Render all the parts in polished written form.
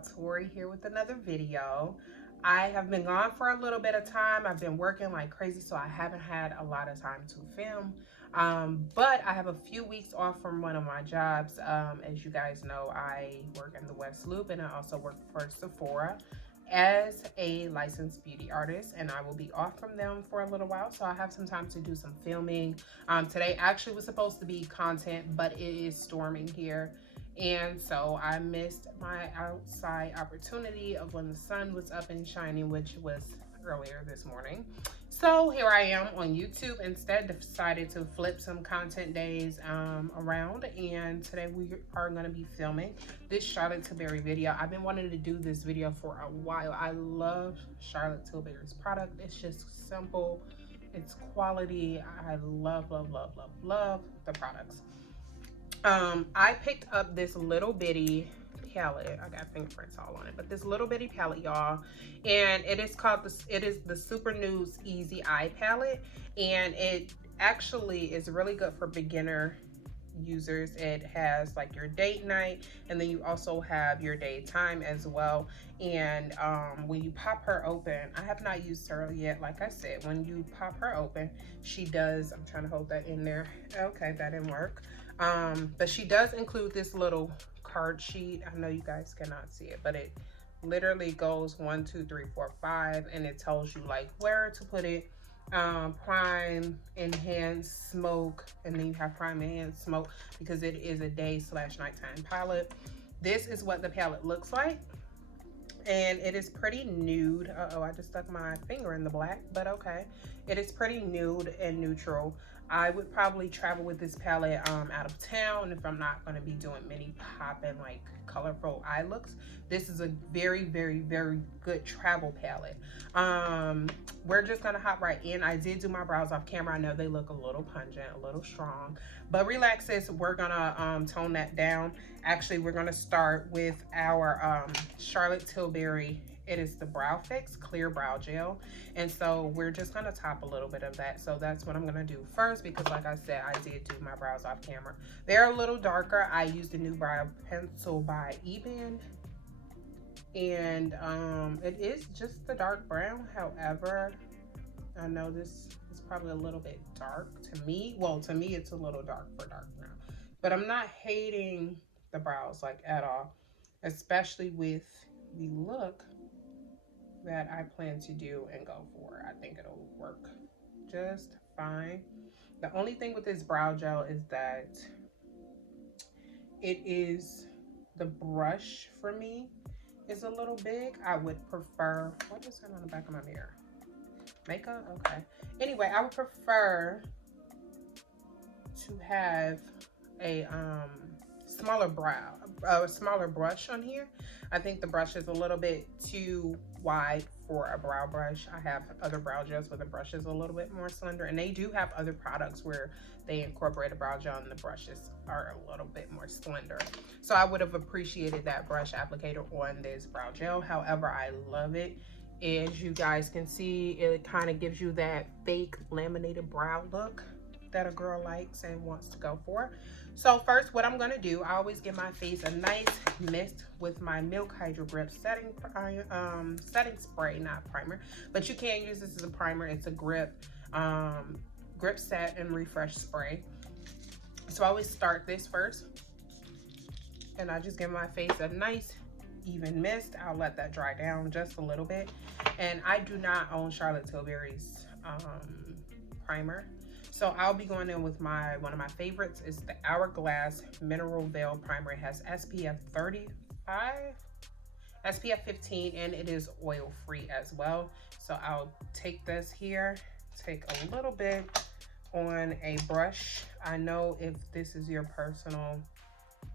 y'all, Tori here with another video. I have been gone for a little bit of time. I've been working like crazy, so I haven't had a lot of time to film. But I have a few weeks off from one of my jobs. As you guys know, I work in the West Loop and I also work for Sephora as a licensed beauty artist, and I will be off from them for a little while, so I have some time to do some filming. Today actually was supposed to be content, but it is storming here, and so I missed my outside opportunity of when the sun was up and shining, which was earlier this morning. So here I am on YouTube. Instead, decided to flip some content days around, and today we are going to be filming this Charlotte Tilbury video. I've been wanting to do this video for a while. I love Charlotte Tilbury's product. It's just simple, it's quality. I love the products. I picked up this little bitty palette. I got fingerprints all on it, but this little bitty palette, y'all, and it is called the Super Nudes Easy Eye Palette, and it actually is really good for beginner users. It has like your date night, and then you also have your daytime as well. And when you pop her open, I have not used her yet, like I said. When you pop her open, she does, I'm trying to hold that in there, okay, that didn't work. But she does include this little card sheet. I know you guys cannot see it, but it literally goes 1, 2, 3, 4, 5, and it tells you like where to put it. Prime, enhance, smoke, and then you have prime, enhance, smoke, because it is a day/nighttime palette. This is what the palette looks like, and it is pretty nude. Uh-oh, I just stuck my finger in the black, but okay. It is pretty nude and neutral. I would probably travel with this palette out of town if I'm not going to be doing many popping like colorful eye looks. This is a very good travel palette. We're just gonna hop right in. I did do my brows off camera. I know they look a little pungent, a little strong, but relax, sis. We're gonna tone that down. Actually, we're gonna start with our Charlotte Tilbury. It is the Brow Fix Clear Brow Gel. And so we're just gonna top a little bit of that. So that's what I'm gonna do first, because like I said, I did do my brows off camera. They're a little darker. I used a new brow pencil by Ebin, and it is just the dark brown. However, I know this is probably a little bit dark to me. Well, to me, it's a little dark for dark brown, but I'm not hating the brows like at all, especially with the look that I plan to do and go for. I think it'll work just fine. The only thing with this brow gel is that it is, the brush for me is a little big. I would prefer, what is that on the back of my mirror? Makeup? Okay. Anyway, I would prefer to have a smaller brush on here. I think the brush is a little bit too wide for a brow brush. I have other brow gels where the brush is a little bit more slender, and they do have other products where they incorporate a brow gel and the brushes are a little bit more slender. So I would have appreciated that brush applicator on this brow gel. However, I love it. As you guys can see, it kind of gives you that fake laminated brow look that a girl likes and wants to go for. So first, what I'm gonna do, I always give my face a nice mist with my Milk Hydro Grip setting spray, not primer, but you can use this as a primer. It's a grip set and refresh spray. So I always start this first, and I just give my face a nice even mist. I'll let that dry down just a little bit. And I do not own Charlotte Tilbury's primer, so I'll be going in with one of my favorites. Is the Hourglass Mineral Veil Primer. It has SPF 35, SPF 15, and it is oil free as well. So I'll take this here, take a little bit on a brush. I know if this is your personal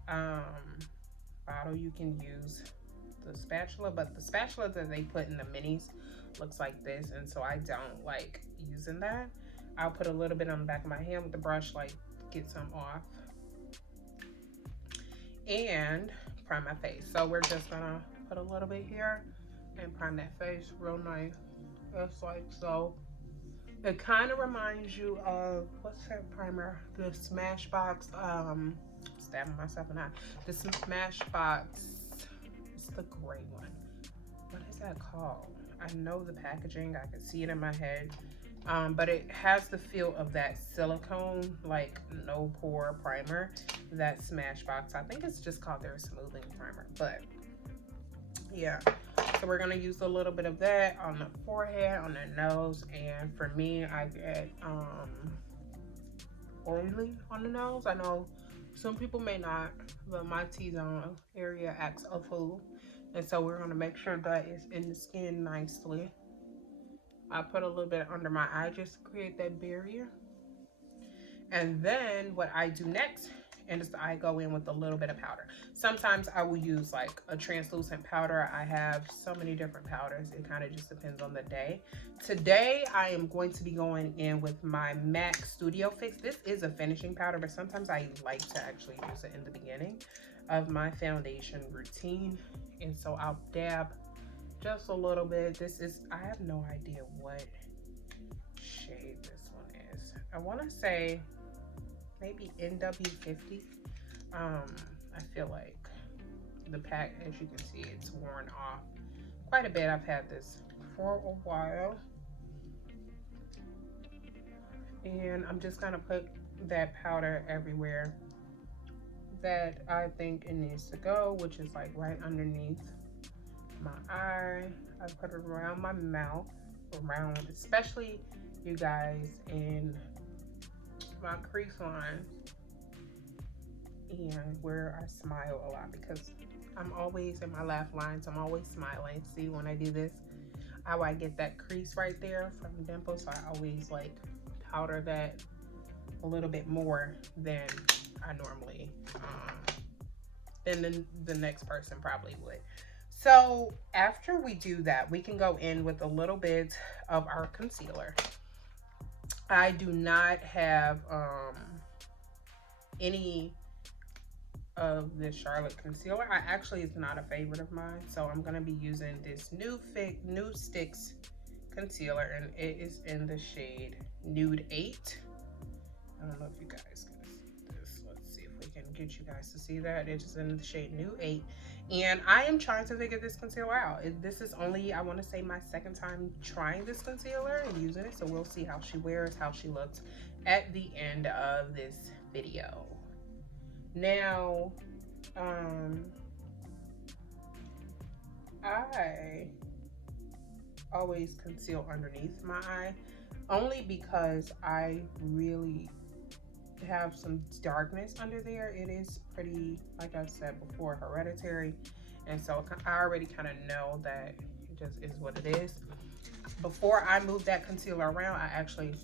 bottle, you can use the spatula, but the spatula that they put in the minis looks like this, and so I don't like using that. I'll put a little bit on the back of my hand with the brush, like get some off, and prime my face. So we're just gonna put a little bit here and prime that face real nice. It's like so. It kind of reminds you of, what's that primer? The Smashbox, stabbing myself in the eye. The Smashbox What's the gray one? What is that called? I know the packaging, I can see it in my head. But it has the feel of that silicone, like no pore primer, that Smashbox. I think it's just called their smoothing primer, but yeah. So we're gonna use a little bit of that on the forehead, on the nose, and for me, I get oily on the nose. I know some people may not, but my T-zone area acts a fool. And so we're gonna make sure that it's in the skin nicely. I put a little bit under my eye just to create that barrier. And then what I do next is I go in with a little bit of powder. Sometimes I will use like a translucent powder. I have so many different powders. It kind of just depends on the day. Today, I am going to be going in with my MAC Studio Fix. This is a finishing powder, but sometimes I like to actually use it in the beginning of my foundation routine. And so I'll dab just a little bit. This is, I have no idea what shade this one is. I want to say maybe NW50. I feel like the pack, as you can see, it's worn off quite a bit. I've had this for a while. And I'm just gonna put that powder everywhere that I think it needs to go, which is like right underneath my eye. I put it around my mouth, around, especially you guys, in my crease lines and where I smile a lot, because I'm always in my laugh lines, I'm always smiling. See, when I do this, how I get that crease right there from the dimple, so I always like powder that a little bit more than I normally, than the next person probably would. So after we do that, we can go in with a little bit of our concealer. I do not have any of the Charlotte concealer. I actually, it's not a favorite of mine, so I'm gonna be using this new Sticks concealer, and it is in the shade Nude 8. I don't know if you guys can see this. Let's see if we can get you guys to see that. It is in the shade Nude 8. And I am trying to figure this concealer out. This is only, I want to say, my second time trying this concealer and using it. So we'll see how she wears, how she looks at the end of this video. Now, I always conceal underneath my eye, only because I really have some darkness under there. It is pretty, like I said before, hereditary, and so I already kind of know that it just is what it is. Before I move that concealer around, I actually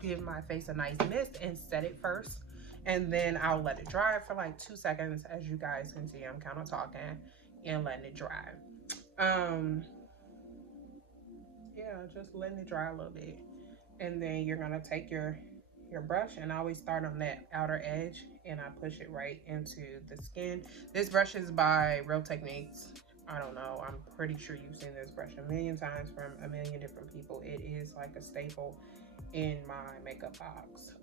give my face a nice mist and set it first, and then I'll let it dry for like 2 seconds. As you guys can see, I'm kind of talking and letting it dry. Yeah, just letting it dry a little bit, and then you're gonna take your brush, and I always start on that outer edge and I push it right into the skin. This brush is by Real Techniques. I don't know, I'm pretty sure you've seen this brush a million times from a million different people. It is like a staple in my makeup box.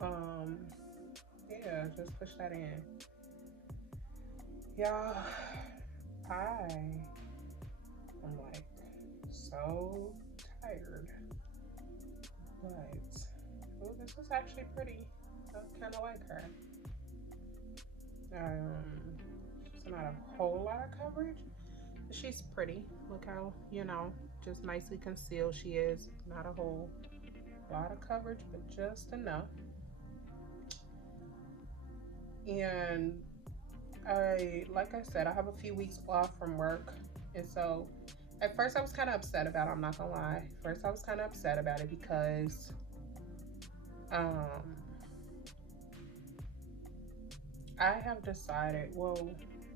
Yeah, just push that in. Y'all, I'm like so tired, but oh, this is actually pretty. I kind of like her. It's not a whole lot of coverage, but she's pretty. Look how, you know, just nicely concealed she is. Not a whole lot of coverage, but just enough. And like I said, I have a few weeks off from work, and so at first I was kind of upset about it. I'm not gonna lie. First I was kind of upset about it because I have decided, well,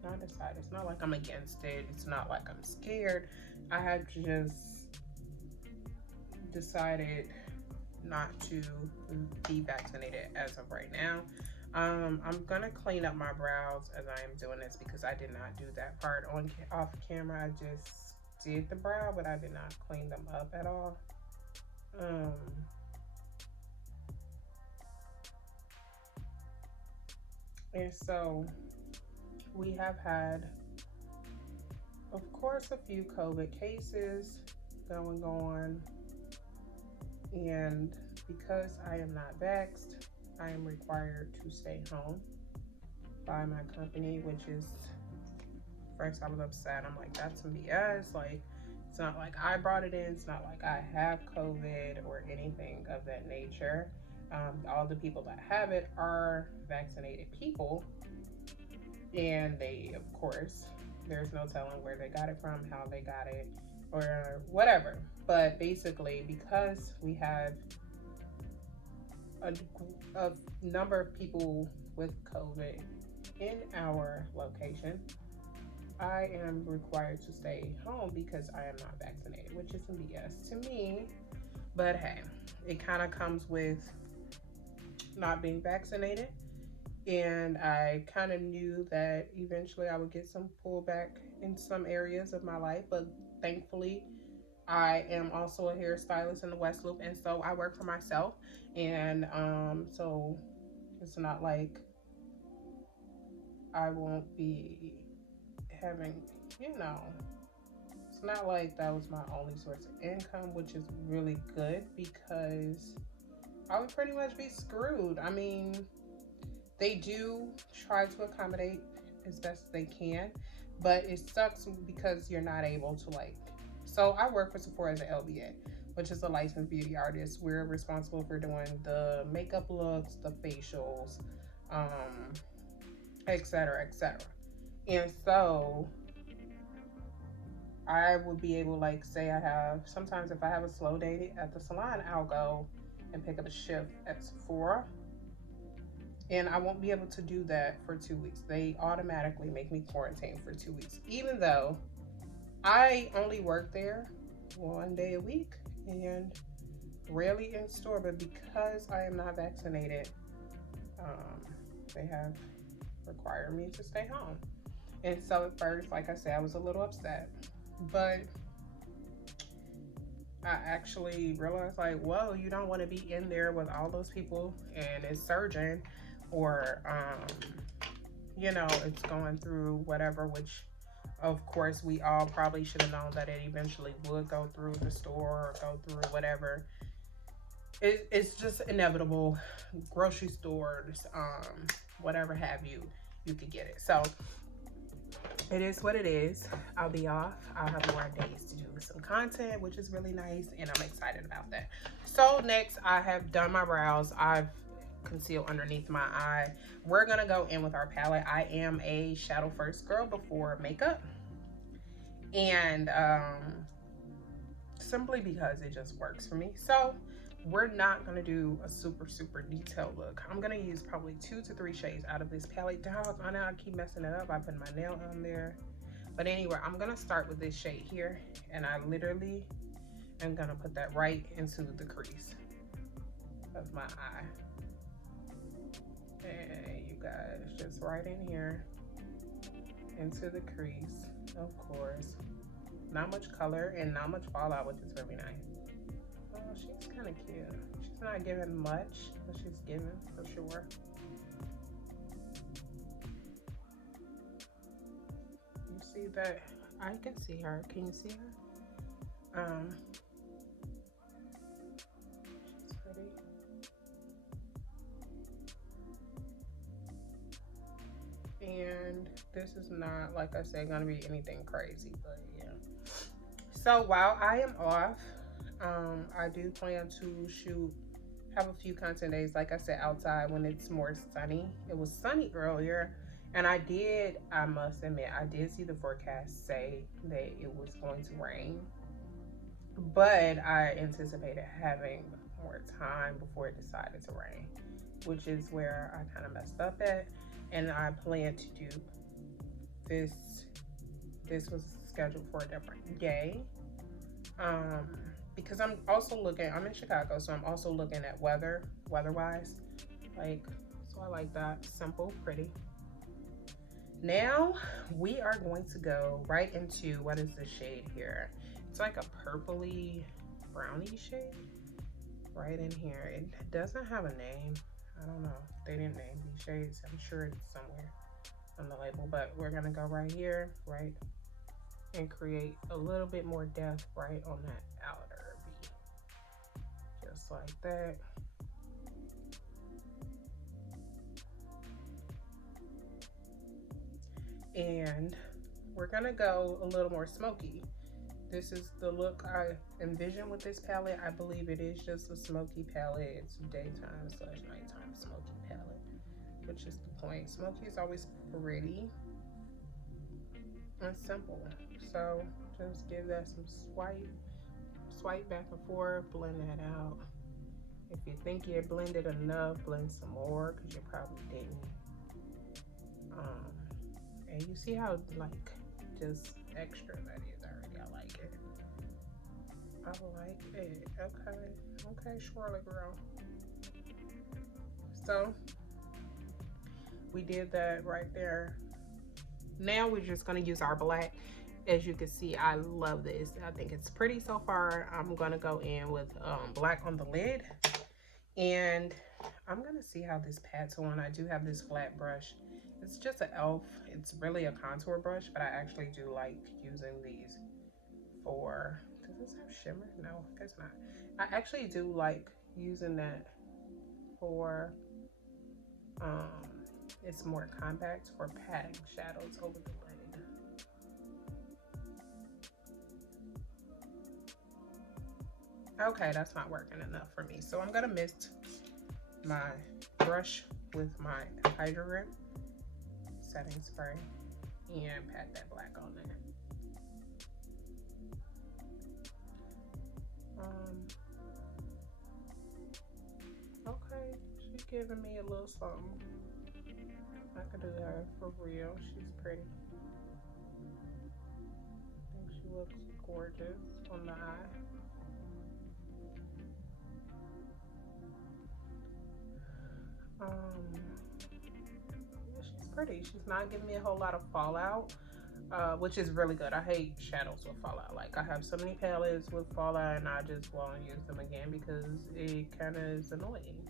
not decided, it's not like I'm against it, it's not like I'm scared. I have just decided not to be vaccinated as of right now. I'm gonna clean up my brows as I am doing this, because I did not do that part off camera. I just did the brow, but I did not clean them up at all. And so we have had of course, a few COVID cases going on, and because I am not vaxxed, I am required to stay home by my company, which is, first I was upset. I'm like, that's some BS. Like, it's not like I brought it in. It's not like I have COVID or anything of that nature. All the people that have it are vaccinated people, and they, of course, there's no telling where they got it from, how they got it, or whatever. But basically, because we have a number of people with COVID in our location, I am required to stay home because I am not vaccinated, which is some BS to me. But hey, it kind of comes with not being vaccinated. And I kind of knew that eventually I would get some pullback in some areas of my life. But thankfully, I am also a hairstylist in the West Loop. And so I work for myself. And so it's not like I won't be having, it's not like that was my only source of income, which is really good because I would pretty much be screwed. I mean, they do try to accommodate as best as they can, but it sucks because you're not able to so I work for Sephora as an LBA, which is a licensed beauty artist. We're responsible for doing the makeup looks, the facials, etc., etc. And so I would be able, say I have, sometimes if I have a slow day at the salon, I'll go and pick up a shift at Sephora. And I won't be able to do that for 2 weeks. They automatically make me quarantine for 2 weeks, even though I only work there 1 day a week and rarely in store. But because I am not vaccinated, they have required me to stay home. And so at first, like I said, I was a little upset, but I actually realized, whoa, you don't want to be in there with all those people and it's surging, or it's going through whatever, which of course we all probably should have known that it eventually would go through the store or go through whatever. It's just inevitable. Grocery stores, whatever have you could get it. So it is what it is. I'll be off. I'll have more days to do some content, which is really nice, and I'm excited about that. So next, I have done my brows. I've concealed underneath my eye. We're gonna go in with our palette. I am a shadow first girl before makeup, and simply because it just works for me. So we're not gonna do a super detailed look. I'm gonna use probably 2 to 3 shades out of this palette. Dog, I know I keep messing it up. I put my nail on there. But anyway, I'm gonna start with this shade here, and I literally am gonna put that right into the crease of my eye. And you guys, just right in here into the crease, of course. Not much color and not much fallout, which is really nice. Oh, she's kind of cute. She's not giving much, but she's giving for sure. You see that? I can see her. Can you see her? She's pretty. And this is not, like I said, gonna be anything crazy, but yeah. So while I am off, I do plan to have a few content days, like I said, outside when it's more sunny. It was sunny earlier, and I must admit, I did see the forecast say that it was going to rain, but I anticipated having more time before it decided to rain, which is where I kind of messed up at. And I plan to do this. This was scheduled for a different day. Because I'm also looking, I'm in Chicago, so I'm also looking at weather-wise. So I like that, simple, pretty. Now, we are going to go right into, what is the shade here? It's like a purpley, brownie shade, right in here. It doesn't have a name. I don't know. They didn't name these shades. I'm sure it's somewhere on the label, but we're gonna go right here, right and create a little bit more depth right on that outer V. Just like that. And we're gonna go a little more smoky. This is the look I envision with this palette. I believe it is just a smoky palette. It's daytime / nighttime smoky palette, which is the point. Smoky is always pretty and simple. So just give that some swipe back and forth, blend that out. If you think you blended enough, blend some more, because you probably didn't. And you see how like just extra that is already. I like it. I like it. Okay, Shirley girl. So we did that right there. Now we're just gonna use our black. As you can see, I love this. I think it's pretty so far. I'm gonna go in with black on the lid, and I'm gonna see how this pats on. I do have this flat brush. It's just an e.l.f. It's really a contour brush, but I actually do like using these for, does this have shimmer? No, I guess not. I actually do like using that for, it's more compact for patting shadows over the lid. Okay, that's not working enough for me. So I'm gonna mist my brush with my Hydro Grip setting spray and pat that black on there. Okay, she's giving me a little something. I could do her for real. She's pretty. I think she looks gorgeous on the eye. She's pretty. She's not giving me a whole lot of fallout, which is really good. I hate shadows with fallout. Like, I have so many palettes with fallout and I just won't use them again because it kind of is annoying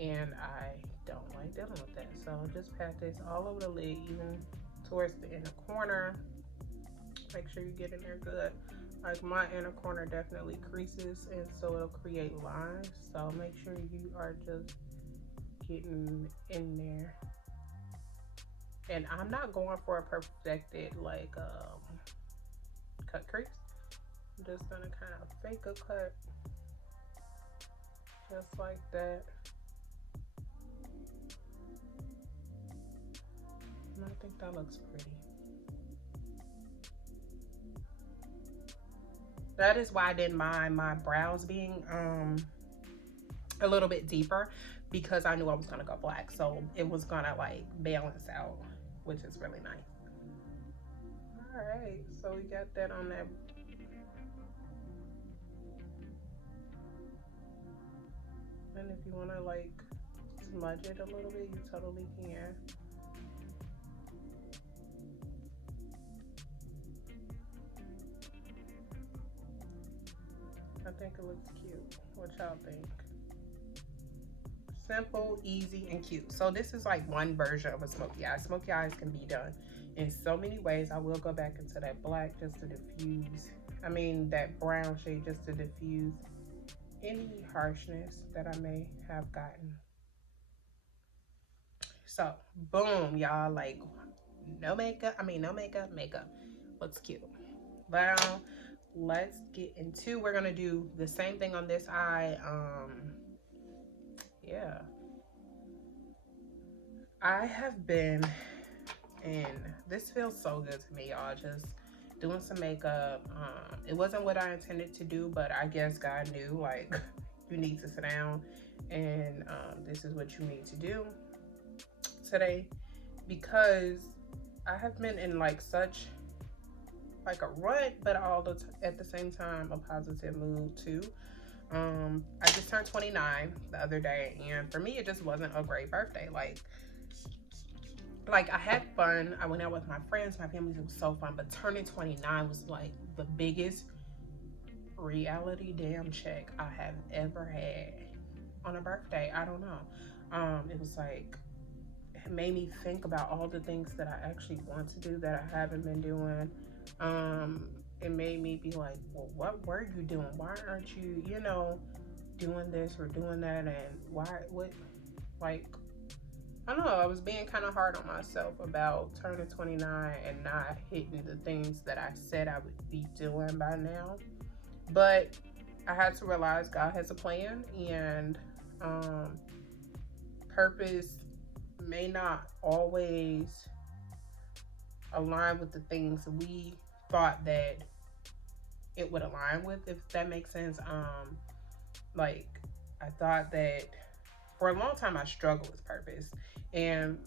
and I don't like dealing with that. So just pat this all over the lid, even towards the inner corner. Make sure you get in there good. Like, my inner corner definitely creases, and so it'll create lines. So make sure you are just getting in there. And I'm not going for a perfected like cut crease. I'm just gonna kind of fake a cut just like that. And I think that looks pretty. That is why I didn't mind my brows being a little bit deeper, because I knew I was gonna go black, so it was gonna like balance out, which is really nice. All right, so we got that on there. And if you wanna like smudge it a little bit, you totally can. I think it looks cute. What y'all think? Simple, easy, and cute. So this is like one version of a smoky eye. Smoky eyes can be done in so many ways. I will go back into that black just to diffuse, I mean that brown shade, just to diffuse any harshness that I may have gotten. So boom, y'all, like no makeup, makeup. Looks cute. Now let's get into, we're gonna do the same thing on this eye. Yeah, I have been, and this feels so good to me, y'all, just doing some makeup. It wasn't what I intended to do, but I guess God knew, like, you need to sit down and this is what you need to do today, because I have been in like such like a rut, but at the same time a positive mood too. I just turned 29 the other day, and for me it just wasn't a great birthday. Like I had fun, I went out with my friends, my family, it was so fun, but turning 29 was like the biggest reality damn check I have ever had on a birthday. I don't know. It was like, it made me think about all the things that I actually want to do that I haven't been doing. it made me be like, well, what were you doing? Why aren't you, you know, doing this or doing that? And why, what, like, I don't know, I was being kind of hard on myself about turning 29 and not hitting the things that I said I would be doing by now. But I had to realize God has a plan, and um, purpose may not always align with the things we thought that it would align with, if that makes sense. Like, I thought that for a long time I struggled with purpose, and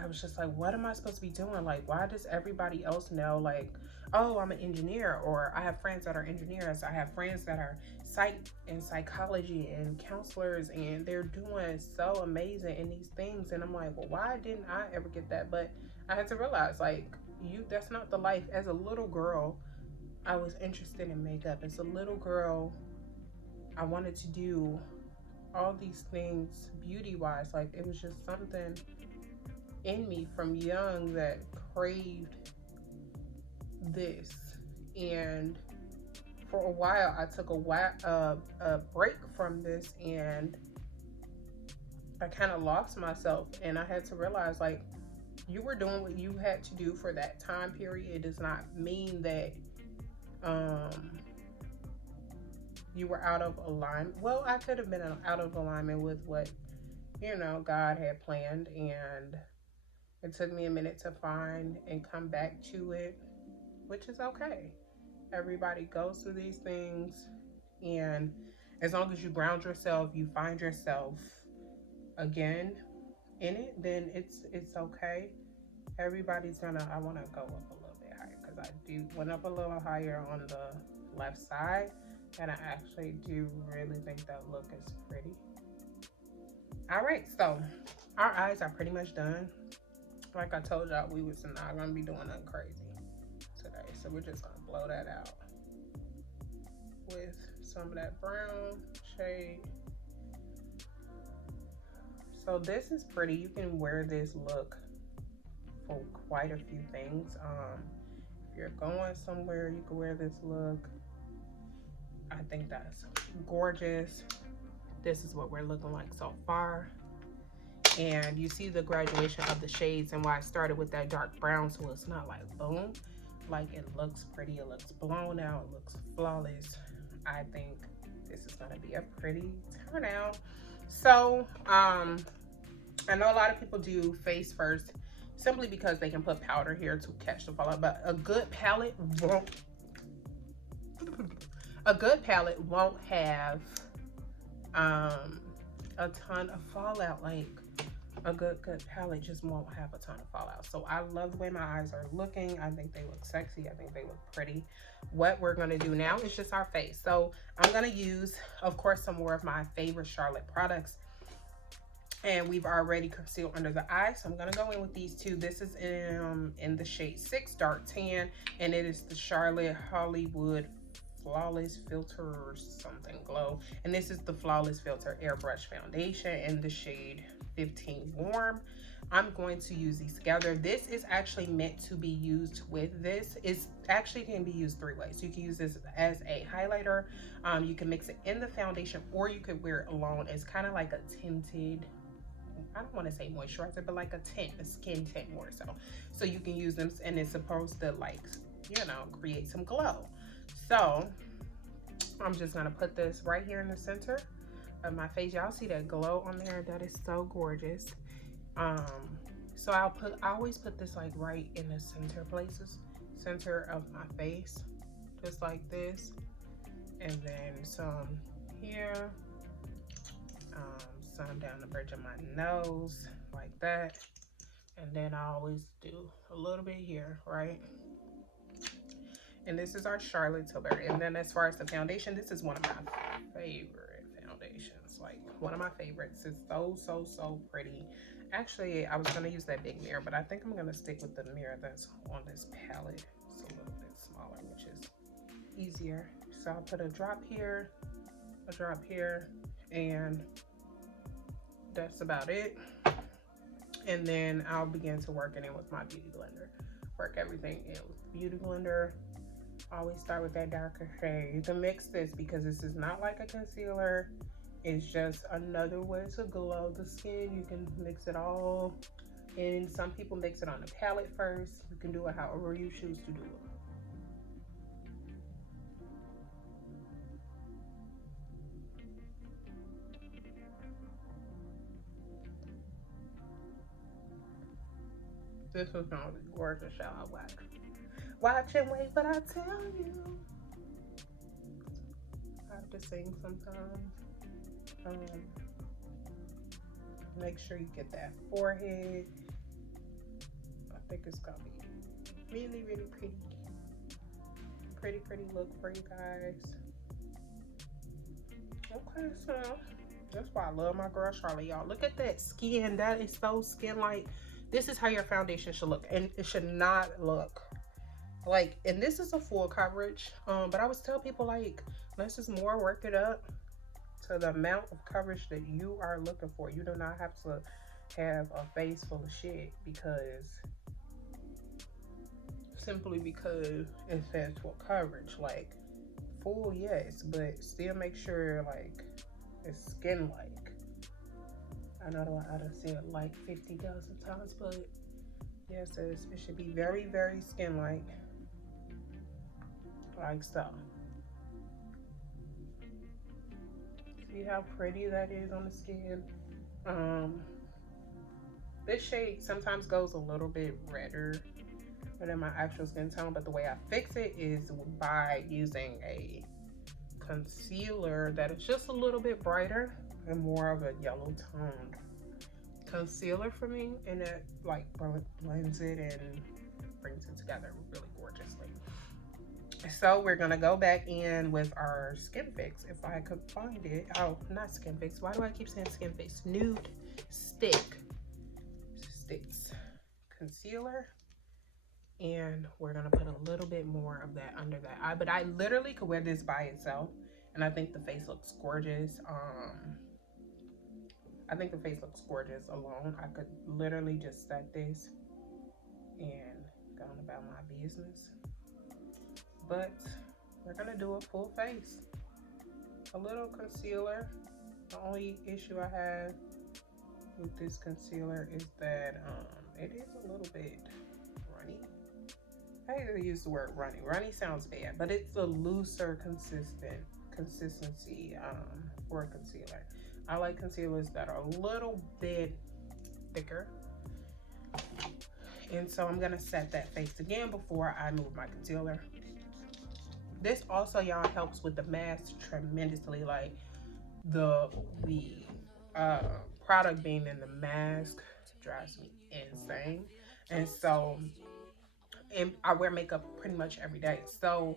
I was just like, what am I supposed to be doing? Like, why does everybody else know? Like, oh, I'm an engineer, or I have friends that are engineers. I have friends that are psych and psychology and counselors, and they're doing so amazing in these things. And I'm like, well, why didn't I ever get that? But I had to realize, like, that's not the life. As a little girl, I was interested in makeup. As a little girl, I wanted to do all these things beauty-wise. Like, it was just something in me from young that craved this. And for a while I took a break from this, and I kind of lost myself, and I had to realize, like, you were doing what you had to do for that time period. It does not mean that you were out of alignment. Well, I could have been out of alignment with what, you know, God had planned, and it took me a minute to find and come back to it, which is okay. Everybody goes through these things, and as long as you ground yourself, you find yourself again in it, then it's okay. Everybody's gonna, I want to go up a little bit higher because I do went up a little higher on the left side, and I actually do really think that look is pretty. All right, so our eyes are pretty much done. Like I told y'all, we was not gonna be doing nothing crazy today, so we're just gonna blow that out with some of that brown shade. So this is pretty. You can wear this look for quite a few things. If you're going somewhere, you can wear this look. I think that's gorgeous. This is what we're looking like so far. And you see the graduation of the shades, and why I started with that dark brown, so it's not like boom. Like, it looks pretty, it looks blown out, it looks flawless. I think this is gonna be a pretty turnout. So I know a lot of people do face first simply because they can put powder here to catch the fallout, but a good palette won't have a ton of fallout. Like, a good palette just won't have a ton of fallout. So I love the way my eyes are looking. I think they look sexy. I think they look pretty. What we're gonna do now is just our face. So I'm gonna use, of course, some more of my favorite Charlotte products. And we've already concealed under the eye, so I'm gonna go in with these two. This is in the shade 6 Dark Tan, and it is the Charlotte Hollywood Flawless Filter or something glow. And this is the Flawless Filter Airbrush Foundation in the shade 15 Warm. I'm going to use these together. This is actually meant to be used with this. It's actually can be used 3 ways. You can use this as a highlighter. You can mix it in the foundation, or you could wear it alone. It's kind of like a tinted, I don't want to say moisturizer, but like a tint, a skin tint more so. So you can use them, and it's supposed to, like, you know, create some glow. So I'm just gonna put this right here in the center of my face. Y'all see that glow on there? That is so gorgeous. So I always put this like right in the center of my face, just like this, and then some here, some down the bridge of my nose like that, and then I always do a little bit here, right? And this is our Charlotte Tilbury. And then as far as the foundation, this is one of my favorite foundations, like one of my favorites. It's so pretty. Actually, I was gonna use that big mirror, but I think I'm gonna stick with the mirror that's on this palette. It's a little bit smaller, which is easier. So I'll put a drop here, and that's about it. And then I'll begin to work it in with my beauty blender. work everything in. Beauty blender, always start with that darker shade. You can mix this because this is not like a concealer. It's just another way to glow the skin. You can mix it all. And some people mix it on the palette first. You can do it however you choose to do it. This was gonna be gorgeous, y'all. Watch and wait, but I tell you. I have to sing sometimes. Make sure you get that forehead. I think it's gonna be really, really pretty look for you guys. Okay, so that's why I love my girl Charlotte, y'all. Look at that skin. That is so skin-like. This is how your foundation should look, and it should not look like, and this is a full coverage, but I always tell people, like, let's just more work it up to the amount of coverage that you are looking for. You do not have to have a face full of shit simply because it says full coverage. Like, full, yes, but still make sure, like, it's skin-like. I know I done said like 50,000 times, but yes, it should be very, very skin-like, like so. See how pretty that is on the skin? This shade sometimes goes a little bit redder than my actual skin tone, but the way I fix it is by using a concealer that is just a little bit brighter and more of a yellow toned concealer for me, and it like blends it and brings it together really gorgeously. So we're gonna go back in with our Skin Fix, if I could find it. Oh, not Skin Fix. Why do I keep saying Skin Fix? Nude Sticks concealer, and we're gonna put a little bit more of that under that eye. But I literally could wear this by itself, and I think the face looks gorgeous. I think the face looks gorgeous alone. I could literally just set this and go on about my business. But we're gonna do a full face. A little concealer. The only issue I have with this concealer is that it is a little bit runny. I hate to use the word runny. Runny sounds bad, but it's a looser consistency for a concealer. I like concealers that are a little bit thicker. And so I'm gonna set that face again before I move my concealer. This also, y'all, helps with the mask tremendously. Like the product being in the mask drives me insane. And so, and I wear makeup pretty much every day. So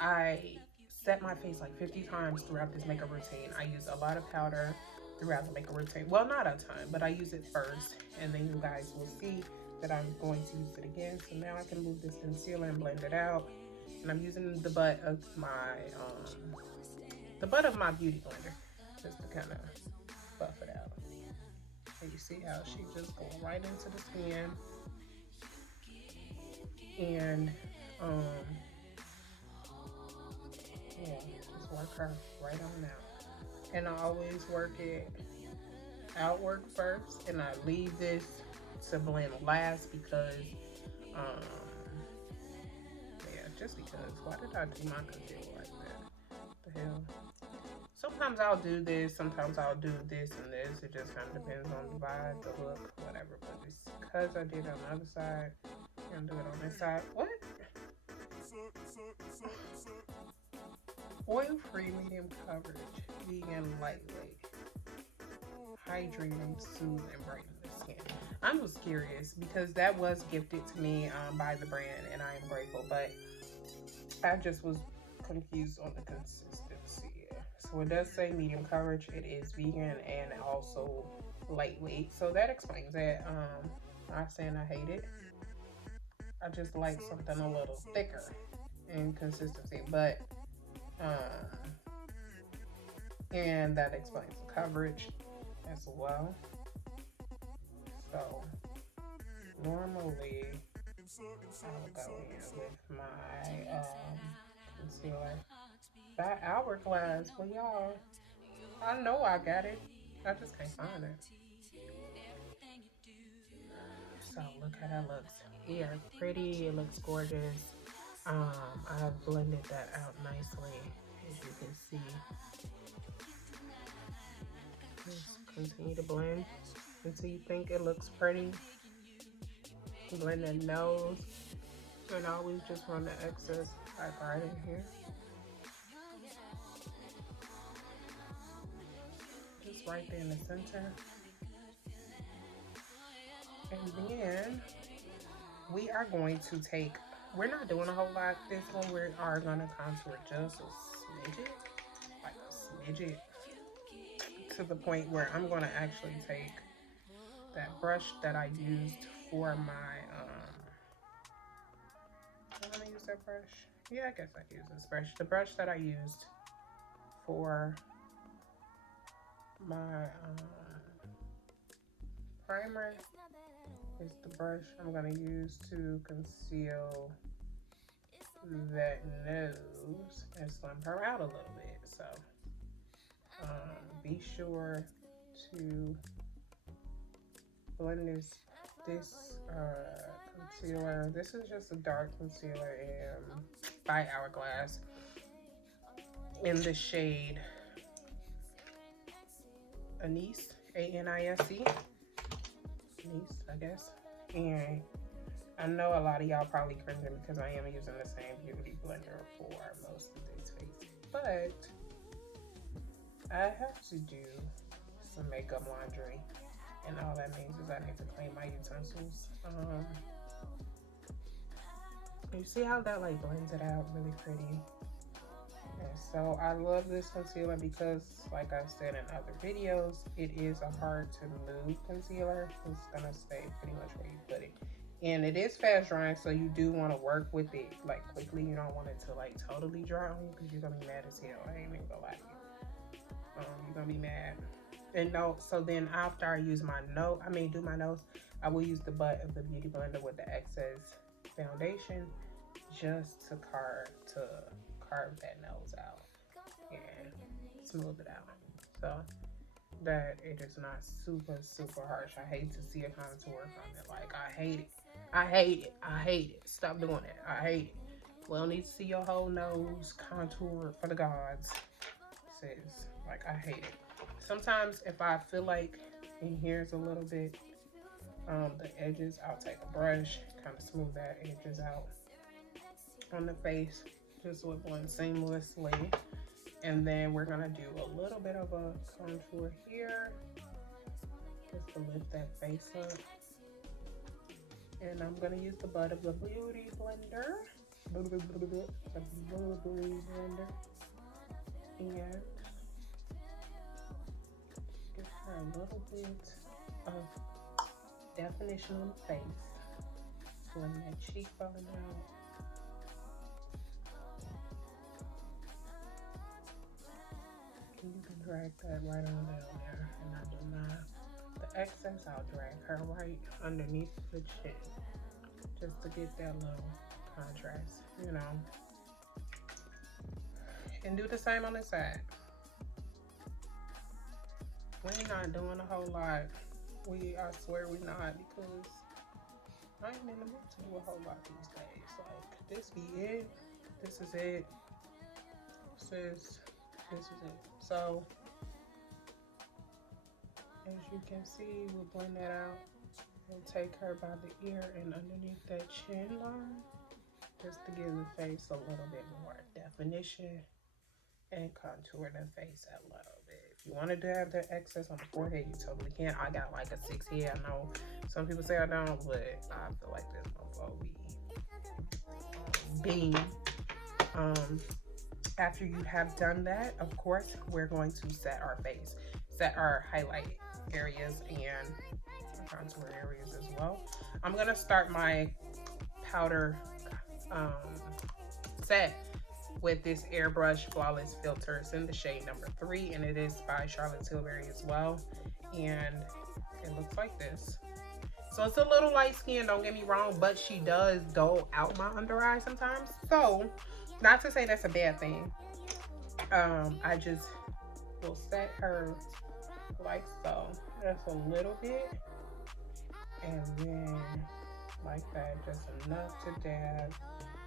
I set my face like 50 times throughout this makeup routine. I use a lot of powder throughout the makeup routine. Well, not a ton, but I use it first, and then you guys will see that I'm going to use it again. So now I can move this concealer and blend it out. And I'm using the butt of my beauty blender just to kind of buff it out. And you see how she just goes right into the skin. And yeah, just work her right on out. And I always work it outward first, and I leave this to blend last because yeah, just because. Why did I do my concealer like that? What the hell? Sometimes I'll do this, sometimes I'll do this and this. It just kind of depends on the vibe, the look, whatever. But it's because I did it on the other side, I'm gonna do it on this side. What? Oil-free, medium coverage, vegan, lightweight, hydrating, soothe, and brighten the skin. I'm just curious because that was gifted to me by the brand, and I am grateful. But I just was confused on the consistency. So it does say medium coverage. It is vegan and also lightweight. So that explains it. I'm not saying I hate it. I just like something a little thicker in consistency, but and that explains the coverage as well. So normally I'll go in with my concealer by Hourglass. Well, y'all, I know I got it. I just can't find it. So look how that looks. We are pretty. It looks gorgeous. I've blended that out nicely, as you can see. Just continue to blend until you think it looks pretty. Blend the nose, and always just run the excess like right in here. Just right there in the center. And then we are going to take, we're not doing a whole lot this one. We are going to contour just a smidget, like a smidget, to the point where I'm going to actually take that brush that I used for my, I'm going to use that brush. Yeah, I guess I can use this brush. The brush that I used for my primer is the brush I'm going to use to conceal that nose and slim her out a little bit. So be sure to blend this concealer. This is just a dark concealer by Hourglass in the shade Anise, A-N-I-S-E. Anise, I guess. And I know a lot of y'all probably cringing because I am using the same beauty blender for most of these faces, but I have to do some makeup laundry, and all that means is I need to clean my utensils. You see how that like blends it out really pretty? And so I love this concealer because, like I said in other videos, it is a hard to move concealer. It's gonna stay pretty much where you put it. And it is fast drying, so you do want to work with it like quickly. You don't want it to like totally dry on you because you're gonna be mad as hell. I ain't even gonna lie to you. You're gonna be mad. And no, so then after I use my nose, do my nose, I will use the butt of the beauty blender with the excess foundation just to carve that nose out and smooth it out so that it is not super harsh. I hate to see a contour from it. Like, I hate it. Stop doing it. I hate it. We don't need to see your whole nose contour for the gods, sis. Like, I hate it. Sometimes if I feel like in here's a little bit the edges, I'll take a brush, kind of smooth that edges out on the face just so it blends seamlessly. And then we're gonna do a little bit of a contour here just to lift that face up. And I'm gonna use the butt of the beauty blender. And give her a little bit of definition on the face. Blend that cheekbone out. You can drag that right on down there, and I do not. The excess, I'll drag her right underneath the chin, just to get that little contrast, you know. And do the same on this side. We're not doing a whole lot. I swear we're not, because I ain't in the mood to do a whole lot these days. Like, this be it. This is it. This is it. So, as you can see, we'll blend that out. We'll take her by the ear and underneath that chin line, just to give the face a little bit more definition and contour the face a little bit. If you wanted to have the excess on the forehead, you totally can. I got like a 6 head. I know some people say I don't, but I feel like this mofo be being. After you have done that, of course, we're going to set our face, set our highlight areas and contour areas as well. I'm gonna start my powder set with this Airbrush Flawless Filter. It's in the shade number 3, and it is by Charlotte Tilbury as well. And it looks like this. So it's a little light skin, don't get me wrong, but she does dull out my under eye sometimes. So, not to say that's a bad thing. I just will set her like so. Just a little bit. And then like that, just enough to dab.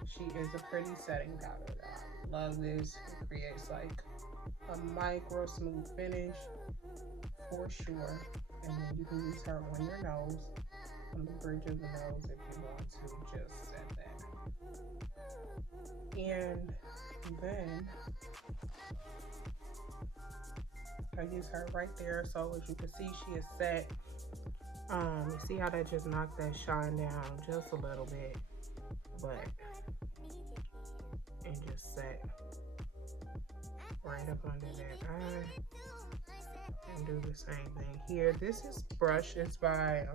She is a pretty setting powder. I love this. It creates like a micro smooth finish for sure. And then you can use her on your nose, on the bridge of the nose if you want to just set that. And then I use her right there. So as you can see, she is set. You see how that just knocked that shine down just a little bit, but and just set right up under that eye. And do the same thing here. This is brush. It's by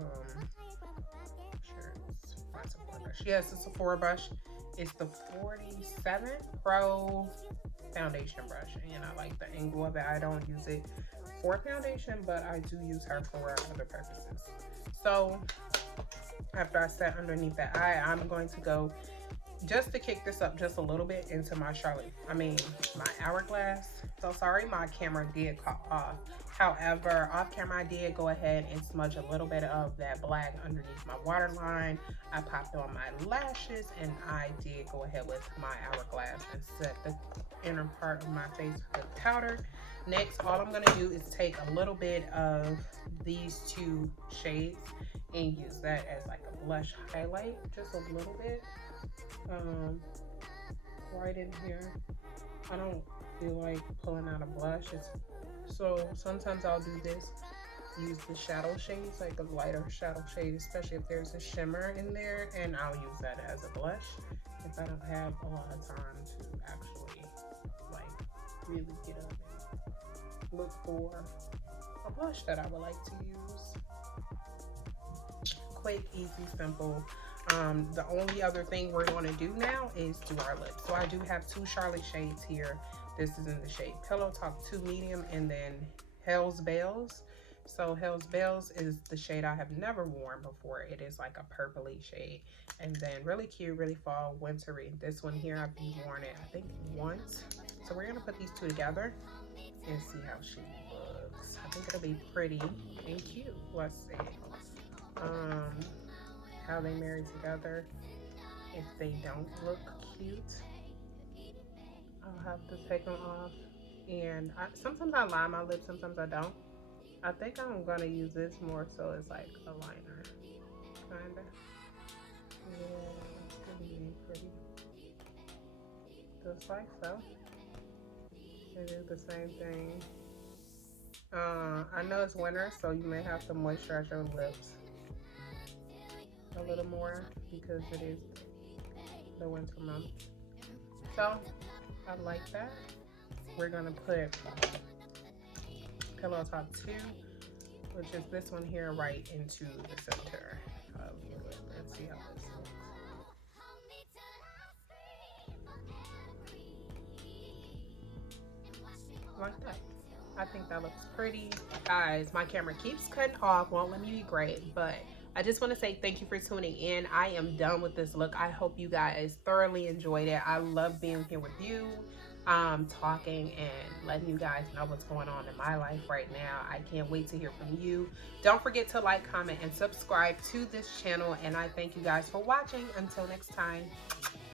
yes, it's a Sephora brush. It's the 47 Pro foundation brush, and I like the angle of it. I don't use it for foundation, but I do use her for other purposes. So after I set underneath that eye, I'm going to go, just to kick this up just a little bit, into my my Hourglass. So sorry, my camera did cut off. However, off camera, I did go ahead and smudge a little bit of that black underneath my waterline. I popped on my lashes, and I did go ahead with my Hourglass and set the inner part of my face with powder. Next, all I'm gonna do is take a little bit of these two shades and use that as like a blush highlight, just a little bit, right in here. I don't feel like pulling out a blush. So sometimes I'll do this, use the shadow shades, like a lighter shadow shade, especially if there's a shimmer in there, and I'll use that as a blush if I don't have a lot of time to actually like really get up and look for a blush that I would like to use. Quick, easy, simple. The only other thing we're going to do now is do our lips. So I do have two Charlotte shades here. This is in the shade Pillow Talk 2 Medium, and then Hell's Bells. So Hell's Bells is the shade I have never worn before. It is like a purpley shade, and then really cute, really fall, wintry. This one here, I've worn it I think once. So we're gonna put these two together and see how she looks. I think it'll be pretty and cute. Let's see how they marry together. If they don't look cute, I'll have to take them off. And sometimes I line my lips, sometimes I don't. I think I'm gonna use this more so it's like a liner, kinda. Yeah, it's pretty. Just like so. And do the same thing. I know it's winter, so you may have to moisturize your lips a little more because it is the winter month. So I like that. We're gonna put Pillow Talk 2, which is this one here, right into the center of your lip. Let's see how this looks. Like that. I think that looks pretty. Guys, my camera keeps cutting off, won't let me be great, but I just want to say thank you for tuning in. I am done with this look. I hope you guys thoroughly enjoyed it. I love being here with you, talking and letting you guys know what's going on in my life right now. I can't wait to hear from you. Don't forget to like, comment, and subscribe to this channel. And I thank you guys for watching. Until next time.